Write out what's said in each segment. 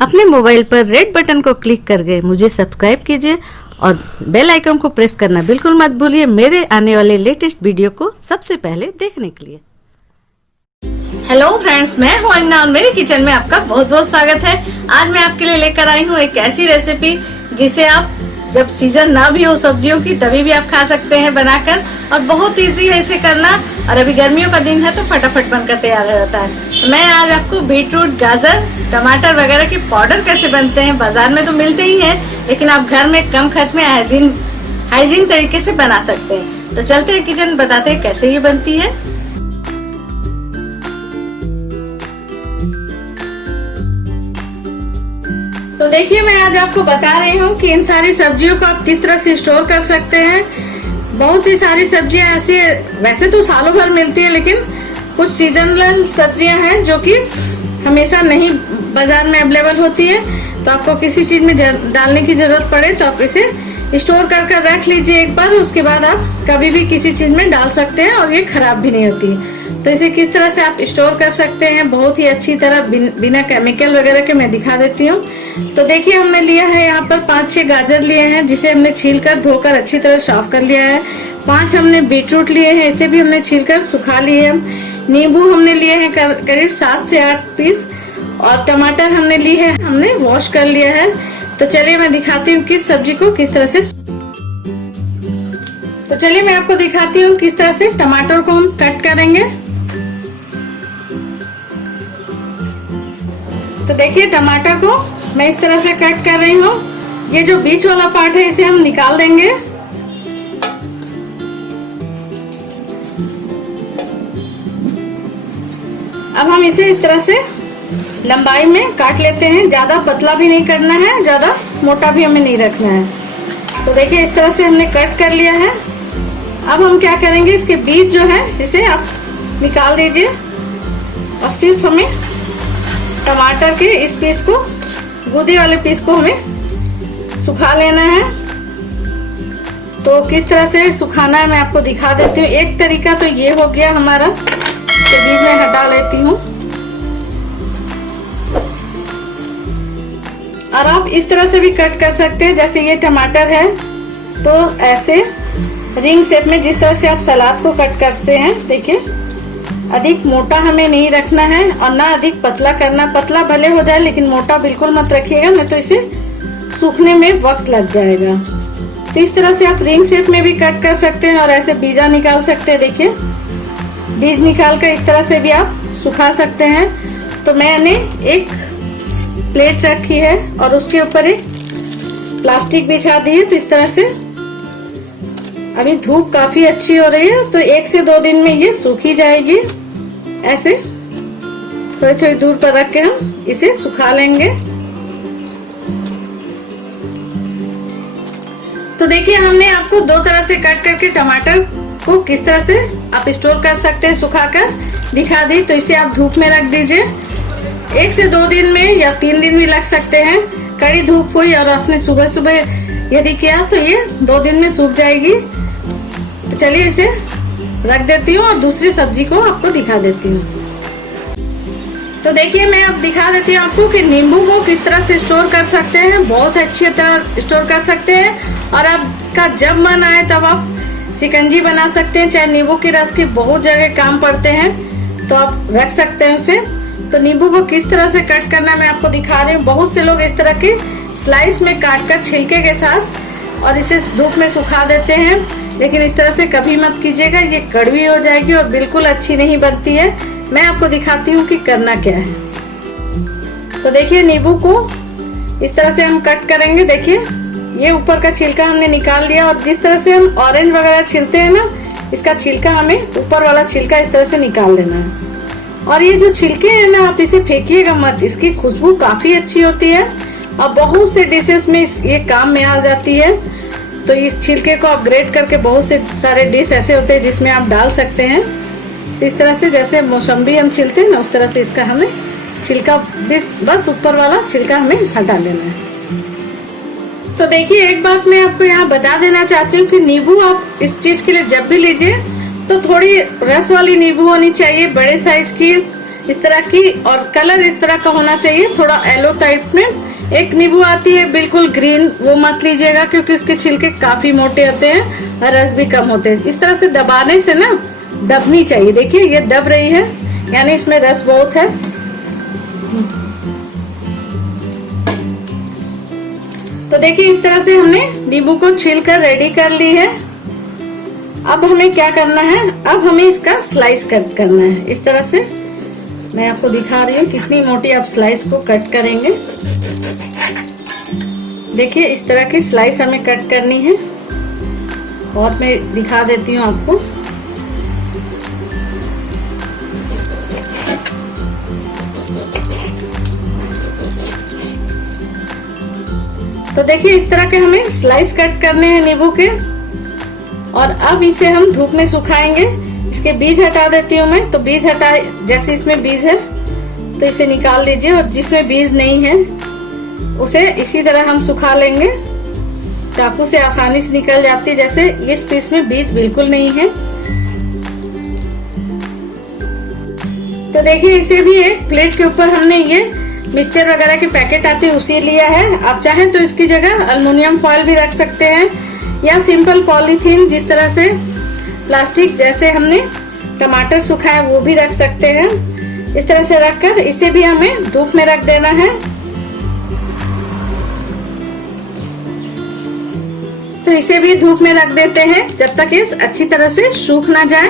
अपने मोबाइल पर red button को क्लिक करके मुझे सब्सक्राइब कीजिए और बेल आइकन को प्रेस करना बिल्कुल मत भूलिए मेरे आने वाले लेटेस्ट वीडियो को सबसे पहले देखने के लिए। हेलो फ्रेंड्स, मैं हूं अन्ना और मेरे किचन में आपका बहुत बहुत स्वागत है। आज मैं आपके लिए लेकर आई हूं एक ऐसी रेसिपी जिसे आप जब सीजन ना भी हो सब्जियों की तभी भी आप खा सकते हैं बनाकर, और बहुत इजी है इसे करना। और अभी गर्मियों का दिन है तो फटाफट बनकर तैयार हो जाता है। तो मैं आज आपको बीटरूट, गाजर, टमाटर वगैरह के पाउडर कैसे बनते हैं, बाजार में तो मिलते ही हैं, लेकिन आप घर में कम खर्च में हाइजीन तरीके से बना सकते हैं। तो चलते हैं किचन, बताते हैं कैसे ये बनती है। तो देखिए, मैं आज आपको बता रही हूँ कि इन सारी सब्जियों को आप किस तरह से स्टोर कर सकते हैं। बहुत सी सारी सब्जियां ऐसी वैसे तो सालों भर मिलती है, लेकिन कुछ सीजनल सब्जियां हैं जो कि हमेशा नहीं बाजार में अवेलेबल होती है। तो आपको किसी चीज में डालने की जरूरत पड़े तो आप इसे स्टोर कर रख लीजिए एक बार, उसके बाद आप कभी भी किसी चीज में डाल सकते हैं और ये खराब भी नहीं होती। तो इसे किस तरह से आप स्टोर कर सकते हैं बहुत ही अच्छी तरह बिना केमिकल वगैरह के मैं दिखा देती हूँ। तो देखिए, हमने लिया है यहाँ पर 5-6 गाजर लिए हैं जिसे हमने छीलकर धोकर अच्छी तरह साफ कर लिया है। 5 हमने बीटरूट लिए हैं, इसे भी हमने छीलकर सुखा लिए हैं। नींबू हमने लिए हैं करीब 7 से 8 पीस, और टमाटर हमने ली है, हमने वॉश कर लिया है। तो चलिए मैं दिखाती हूँ किस सब्जी को किस तरह से। तो चलिए मैं आपको दिखाती हूँ किस तरह से टमाटर को हम कट करेंगे। तो देखिए, टमाटर को मैं इस तरह से कट कर रही हूँ। ये जो बीच वाला पार्ट है इसे हम निकाल देंगे। अब हम इसे इस तरह से लंबाई में काट लेते हैं। ज्यादा पतला भी नहीं करना है, ज्यादा मोटा भी हमें नहीं रखना है। तो देखिए, इस तरह से हमने कट कर लिया है। अब हम क्या करेंगे, इसके बीज जो है इसे आप निकाल दीजिए और सिर्फ हमें टमाटर के इस पीस को, गूदे वाले पीस को हमें सुखा लेना है। तो किस तरह से सुखाना है मैं आपको दिखा देती हूँ। एक तरीका तो ये हो गया हमारा, इसके बीज में हटा लेती हूँ। और आप इस तरह से भी कट कर सकते हैं। जैसे ये टमाटर है तो ऐसे रिंग शेप में जिस तरह से आप सलाद को कट करते हैं, देखिए अधिक मोटा हमें नहीं रखना है और ना अधिक पतला करना। पतला भले हो जाए लेकिन मोटा बिल्कुल मत रखिएगा, नहीं तो इसे सूखने में वक्त लग जाएगा। तो इस तरह से आप रिंग शेप में भी कट कर सकते हैं और ऐसे बीजा निकाल सकते हैं। देखिए, बीज निकाल कर इस तरह से भी आप सुखा सकते हैं। तो मैंने एक प्लेट रखी है और उसके ऊपर एक प्लास्टिक बिछा दी है। तो इस तरह से अभी धूप काफी अच्छी हो रही है तो 1 से 2 दिन में ये सूखी जाएगी। ऐसे थोड़ी थोड़ी दूर पर रख के हम इसे सुखा लेंगे। तो देखिए, हमने आपको 2 तरह से कट करके टमाटर को किस तरह से आप स्टोर कर सकते हैं सुखाकर दिखा दी। तो इसे आप धूप में रख दीजिए। 1 से 2 दिन में या 3 दिन भी लग सकते हैं। कड़ी धूप हुई और आपने सुबह सुबह यदि किया तो ये 2 दिन में सूख जाएगी। तो चलिए इसे रख देती हूँ और दूसरी सब्जी को आपको दिखा देती हूँ। तो देखिए, मैं अब दिखा देती हूँ आपको कि नींबू को किस तरह से स्टोर कर सकते हैं। बहुत अच्छी तरह स्टोर कर सकते हैं और आपका जब मन आए तब आप शिकंजी बना सकते हैं। चाहे नींबू के रस के बहुत जगह काम पड़ते हैं तो आप रख सकते हैं उसे। तो नींबू को किस तरह से कट करना मैं आपको दिखा रही हूँ। बहुत से लोग इस तरह के स्लाइस में काट कर छिलके के साथ और इसे धूप में सुखा देते हैं, लेकिन इस तरह से कभी मत कीजिएगा, ये कड़वी हो जाएगी और बिल्कुल अच्छी नहीं बनती है। मैं आपको दिखाती हूँ कि करना क्या है। तो देखिए, नींबू को इस तरह से हम कट करेंगे। देखिए, ये ऊपर का छिलका हमने निकाल लिया और जिस तरह से हम ऑरेंज वगैरह छिलते हैं ना, इसका छिलका हमें ऊपर वाला छिलका इस तरह से निकाल लेना है। और ये जो छिलके हैं ना, आप इसे फेंकिएगा मत, इसकी खुशबू काफी अच्छी होती है और बहुत से डिशेस में ये काम में आ जाती है। तो इस छिलके को अपग्रेड करके बहुत से सारे डिश ऐसे होते हैं जिसमें आप डाल सकते हैं। तो इस तरह से जैसे मौसम्बी हम छिलते हैं ना, उस तरह से इसका हमें छिलका बस ऊपर वाला छिलका हमें हटा लेना है। तो देखिए, एक बात मैं आपको यहाँ बता देना चाहती हूँ कि नींबू आप इस चीज के लिए जब भी लीजिए तो थोड़ी रस वाली नींबू होनी चाहिए, बड़े साइज की, इस तरह की, और कलर इस तरह का होना चाहिए, थोड़ा येलो टाइप में। एक नींबू आती है बिल्कुल ग्रीन, वो मत लीजिएगा क्योंकि उसके छिलके काफी मोटे होते हैं और रस भी कम होते हैं। इस तरह से दबाने से ना दबनी चाहिए। देखिए ये दब रही है, यानी इसमें रस बहुत है। तो देखिए इस तरह से हमने नींबू को छीलकर रेडी कर ली है। अब हमें क्या करना है, अब हमें इसका स्लाइस कट करना है। इस तरह से मैं आपको दिखा रही हूँ कितनी मोटी आप स्लाइस को कट करेंगे। देखिए इस तरह की स्लाइस हमें कट करनी है, और मैं दिखा देती हूँ आपको। तो देखिए इस तरह के हमें स्लाइस कट करने हैं नींबू के, और अब इसे हम धूप में सुखाएंगे। इसके बीज हटा देती हूँ मैं। तो बीज हटा, जैसे इसमें बीज है तो इसे निकाल लीजिए, और जिसमें बीज नहीं है उसे इसी तरह हम सुखा लेंगे। चाकू से आसानी से निकल जाती है। जैसे इस पीस में बीज बिल्कुल नहीं है। तो देखिए इसे भी एक प्लेट के ऊपर हमने ये मिक्सचर वगैरह के पैकेट आते हैं उसे लिया है। आप चाहें तो इसकी जगह एल्युमिनियम फॉइल भी रख सकते हैं, या सिंपल पॉलीथीन, जिस तरह से प्लास्टिक जैसे हमने टमाटर सुखाए वो भी रख सकते हैं। इस तरह से रखकर इसे भी हमें धूप में रख देना है। तो इसे भी धूप में रख देते हैं जब तक ये अच्छी तरह से सूख ना जाए।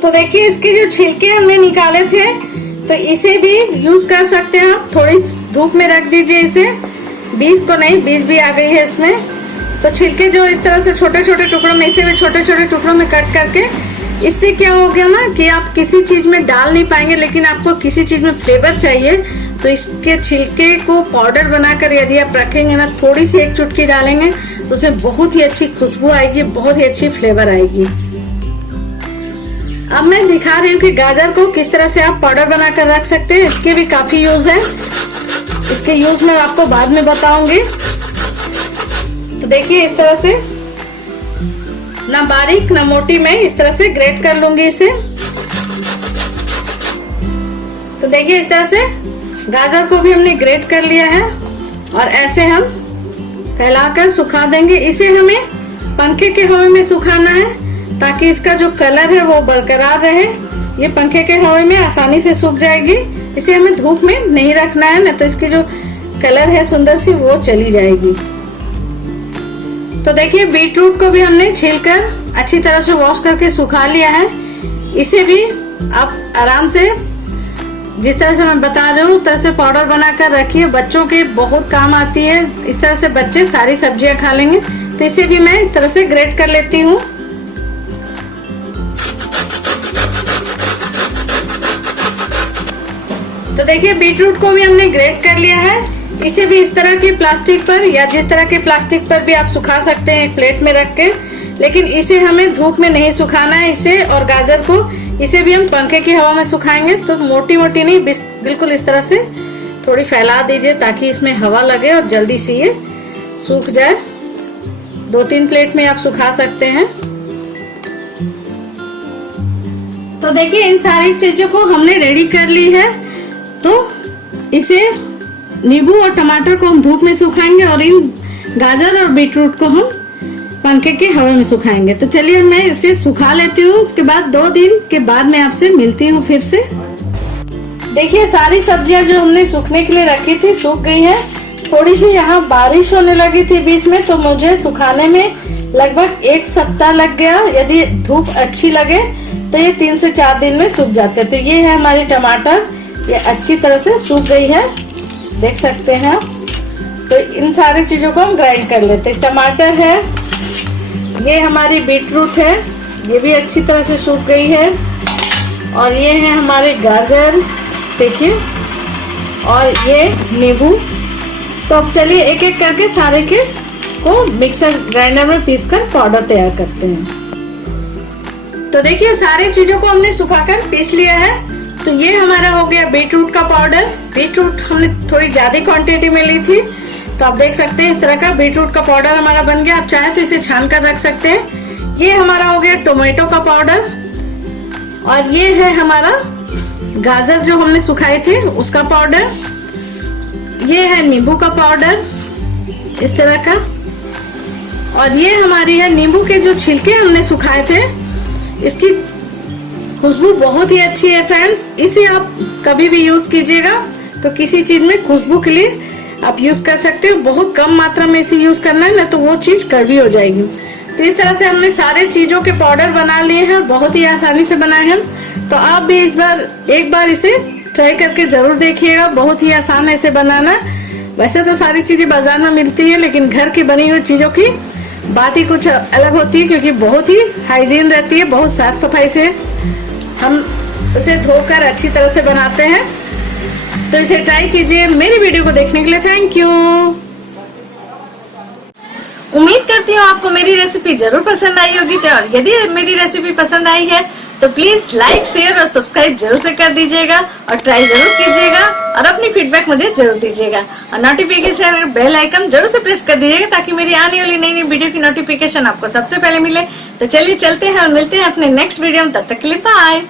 तो देखिए इसके जो छिलके हमने निकाले थे, तो इसे भी यूज कर सकते हैं आप। थोड़ी धूप में रख दीजिए इसे, बीज को नहीं, बीज भी आ गई है इसमें। तो छिलके जो इस तरह से छोटे छोटे टुकड़ों में, इसे भी छोटे छोटे टुकड़ों में कट करके, इससे क्या हो गया ना कि आप किसी चीज में डाल नहीं पाएंगे, लेकिन आपको किसी चीज में फ्लेवर चाहिए तो इसके छिलके को पाउडर बनाकर यदि आप रखेंगे ना, थोड़ी सी एक चुटकी डालेंगे तो उसमें बहुत ही अच्छी खुशबू आएगी, बहुत ही अच्छी फ्लेवर आएगी। अब मैं दिखा रही हूँ कि गाजर को किस तरह से आप पाउडर बनाकर रख सकते हैं। इसके भी काफी यूज है, इसके यूज मैं आपको बाद में बताऊंगी। तो देखिए इस तरह से ना बारीक ना मोटी, मैं इस तरह से ग्रेट कर लूंगी इसे। तो देखिए इस तरह से गाजर को भी हमने ग्रेट कर लिया है, और ऐसे हम फैलाकर सुखा देंगे। इसे हमें पंखे के हवा में सुखाना है ताकि इसका जो कलर है वो बरकरार रहे। ये पंखे के हवा में आसानी से सूख जाएगी। इसे हमें धूप में नहीं रखना है, ना तो इसकी जो कलर है सुंदर सी वो चली जाएगी। तो देखिए बीट रूट को भी हमने छीलकर अच्छी तरह से वॉश करके सुखा लिया है। इसे भी आप आराम से, जिस तरह से मैं बता रही हूँ, उस तरह से पाउडर बनाकर रखिए। बच्चों के बहुत काम आती है। इस तरह से बच्चे सारी सब्जियां खा लेंगे। तो इसे भी मैं इस तरह से ग्रेट कर लेती हूँ। तो देखिए बीट रूट को भी हमने ग्रेट कर लिया है। इसे भी इस तरह के प्लास्टिक पर, या जिस तरह के प्लास्टिक पर भी आप सुखा सकते हैं एक प्लेट में रख के, लेकिन इसे हमें धूप में नहीं सुखाना है। इसे और गाजर को, इसे भी हम पंखे की हवा में सुखाएंगे। तो मोटी मोटी नहीं, बिल्कुल इस तरह से थोड़ी फैला दीजिए ताकि इसमें हवा लगे और जल्दी से ये सूख जाए। 2-3 प्लेट में आप सुखा सकते हैं। तो देखिए इन सारी चीजों को हमने रेडी कर ली है। तो इसे नींबू और टमाटर को हम धूप में सुखाएंगे, और इन गाजर और बीटरूट को हम पंखे के हवा में सुखाएंगे। तो चलिए मैं इसे सुखा लेती हूँ। उसके बाद 2 दिन के बाद मैं आपसे मिलती हूँ फिर से। देखिए सारी सब्जियां जो हमने सूखने के लिए रखी थी सूख गई है। थोड़ी सी यहाँ बारिश होने लगी थी बीच में, तो मुझे सुखाने में लगभग 1 सप्ताह लग गया। यदि धूप अच्छी लगे तो ये 3 से 4 दिन में सूख जाते हैं। तो ये है हमारी टमाटर, ये अच्छी तरह से सूख गई है, देख सकते हैं। तो इन सारी चीजों को हम ग्राइंड कर लेते हैं। टमाटर है, ये हमारी बीटरूट है, ये भी अच्छी तरह से सूख गई है, और ये है हमारे गाजर, देखिए, और ये नींबू। तो अब चलिए एक एक करके सारे के को मिक्सर ग्राइंडर में पीसकर पाउडर तैयार करते हैं। तो देखिए सारी चीजों को हमने सुखाकर पीस लिया है। तो ये हमारा हो गया बीटरूट का पाउडर। बीटरूट हमने थोड़ी ज्यादा क्वांटिटी में ली थी, तो आप देख सकते हैं इस तरह का बीटरूट का पाउडर हमारा बन गया। आप चाहे तो इसे छान कर रख सकते हैं। ये हमारा हो गया टोमेटो का पाउडर, और ये है हमारा गाजर जो हमने सुखाए थे उसका पाउडर, ये है नींबू का पाउडर इस तरह का, और ये हमारी है नींबू के जो छिलके हमने सुखाए थे, इसकी खुशबू बहुत ही अच्छी है फ्रेंड्स। इसे आप कभी भी यूज कीजिएगा तो किसी चीज में खुशबू के लिए आप यूज कर सकते हो। बहुत कम मात्रा में इसे यूज करना है ना तो वो चीज कड़वी हो जाएगी। तो इस तरह से हमने सारे चीजों के पाउडर बना लिए हैं, बहुत ही आसानी से बनाए हैं। तो आप भी एक बार इसे ट्राई करके जरूर देखिएगा, बहुत ही आसान है इसे बनाना। वैसे तो सारी चीजें बाजार में मिलती है, लेकिन घर की बनी हुई चीजों की बात ही कुछ अलग होती है, क्योंकि बहुत ही हाइजीन रहती है, बहुत साफ सफाई से हम उसे धोकर अच्छी तरह से बनाते हैं। तो इसे ट्राई कीजिए। मेरी वीडियो को देखने के लिए थैंक यू। उम्मीद करती हूँ आपको मेरी रेसिपी जरूर पसंद आई होगी। तो और यदि मेरी रेसिपी पसंद आई है तो प्लीज लाइक, शेयर और सब्सक्राइब जरूर से कर दीजिएगा और ट्राई जरूर कीजिएगा और अपनी फीडबैक मुझे जरूर दीजिएगा। और नोटिफिकेशन बेल आइकन जरूर से प्रेस कर दीजिएगा ताकि मेरी आने वाली नई नई वीडियो की नोटिफिकेशन आपको सबसे पहले मिले। तो चलिए चलते हैं और मिलते हैं अपने नेक्स्ट वीडियो में। तब तक के लिए बाय।